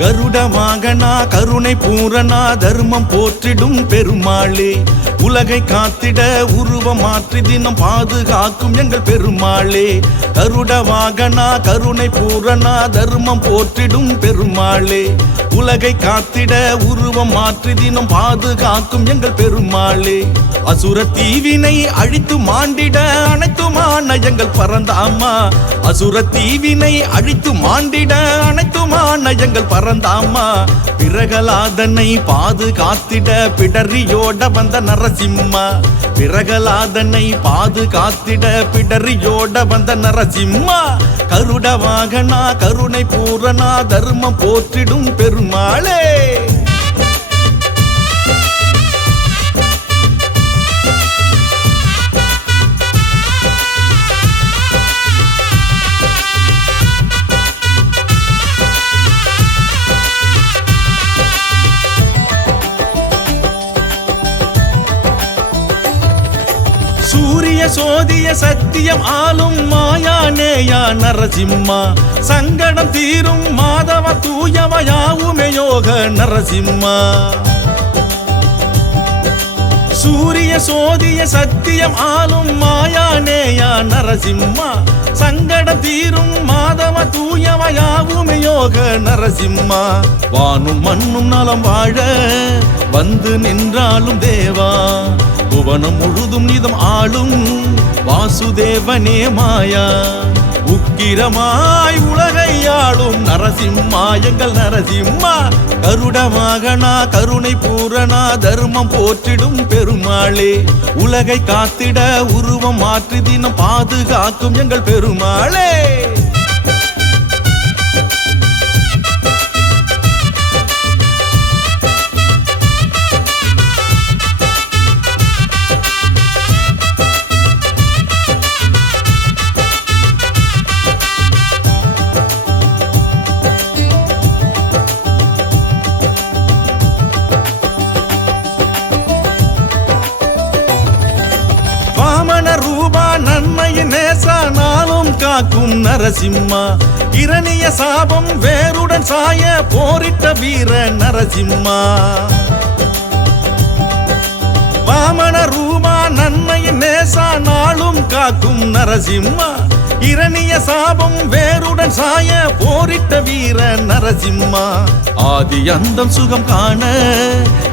கருட கருணை பூரணா தர்மம் போற்றிடும் பெருமாளே. உலகை காத்திட உருவம் மாற்றி தினம் பாதுகாக்கும் எங்கள் பெருமாளே. கருட வாகனா கருணை பூரணா தர்மம் போற்றிடும் பெருமாளே. உலகை காத்திட உருவம் மாற்றி தினம் பாதுகாக்கும் எங்கள் பெருமாளே. அசுர தீவினை அழித்து மாண்டிட அனைத்துமான எங்கள் பரந்தாமா. அசுர தீவினை அழித்து மாண்டிட அனைத்துமான எங்கள் பரந்தாமா. பிறகலாதனை பாதுகாத்திட பிடரியோட வந்த நரசிம்மா. விறகலாதனை பாதுகாத்திட பிடரியோட வந்த நரசிம்மா. கருட வாகனா கருணை பூரணா தர்மம் போற்றிடும் பெருமாளே. சூரிய சோதிய சத்தியம் ஆளும் மாயா நேயா நரசிம்மா. சங்கடம் தீரும் மாதவ தூயவ யாவுமே யோக நரசிம்மா. சூரிய சோதிய சத்தியம் ஆளும் மாயா நேயா நரசிம்மா. சங்கடம் தீரும் மாதவ தூயவ யாவுமே யோக நரசிம்மா. வானும் மண்ணும் நலம் வாழ வந்து நின்றாலும் தேவா. புவனம் முழுதும் நிதம் ஆளும் வாசுதேவனே மாயா. உக்கிரமாய் உலகை ஆளும் நரசிம்மா எங்கள் நரசிம்மா. கருடமாகனா கருணை பூரணா தர்மம் போற்றிடும் பெருமாளே. உலகை காத்திட உருவம் மாற்றி தினம் பாதுகாக்கும் எங்கள் பெருமாளே. காக்கும் நரசிம்மா. இரணிய சாபம் வேருடன் சாய போரிட்ட வீர நரசிம்மா. வாமன ரூமா நன்மையின் நேசா நாளும் காக்கும் நரசிம்மா. இரணிய சாபம் வேருடன் சாய போரிட்ட வீர நரசிம்மா. ஆதி அந்தம் சுகம் காண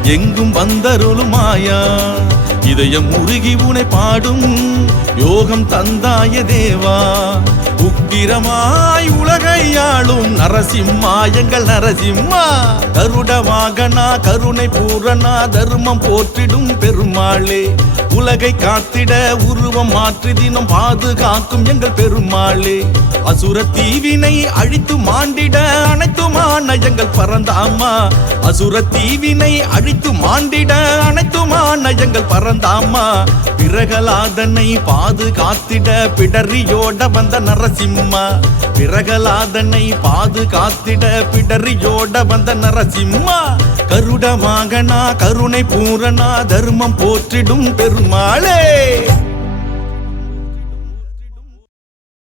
எங்கும் வந்தருளும் மாயா. இதயம் உருகி உனை பாடும் யோகம் தந்தாய தேவா. உக்கிரமாய் உலகை ஆளும் நரசிம்மா. எங்கள் நரசிம்மா கருட வாகனா கருணை பூரணா தர்மம் போற்றிடும் பெருமாளே. உலகை காத்திட உருவம் மாற்றி தினம் பாதுகாக்கும் எங்கள் பெருமாளே. அசுர தீவினை அழித்து மாண்டிட அனைத்துமான எங்கள் பரந்தாமா அசுர தீவினை அழித்து மாண்டிட அனைத்துமான எங்கள் பிறந்தாமா பிரகலாதனை பாதுகாத்திட பிடரியோட வந்த நரசிம்மா. பிரகலாதனை பாதுகாத்திட பிடரியோட வந்த நரசிம்மா. கருடமாகனா கருணை பூரணா தர்மம் போற்றிடும் பெருமாளே.